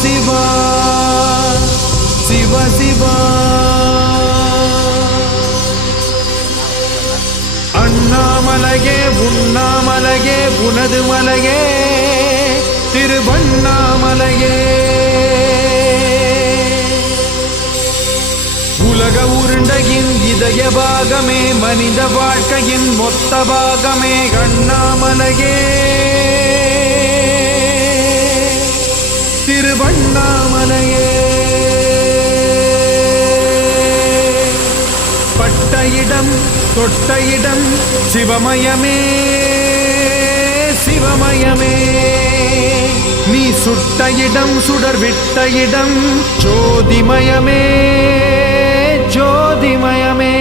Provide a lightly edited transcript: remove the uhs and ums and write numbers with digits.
சிவா சிவ சிவா அண்ணாமலையே உண்ணாமலையே உனது மலையே திருவண்ணாமலையே உலக உருண்டையின் இதய பாகமே மனித வாழ்க்கையின் மொத்த பாகமே அண்ணாமலையே திருவண்ணாமலையே பட்ட இடம் தொட்ட இடம் சிவமயமே சிவமயமே நீ சுட்ட இடம் சுடர் விட்ட இடம் ஜோதிமயமே ஜோதிமயமே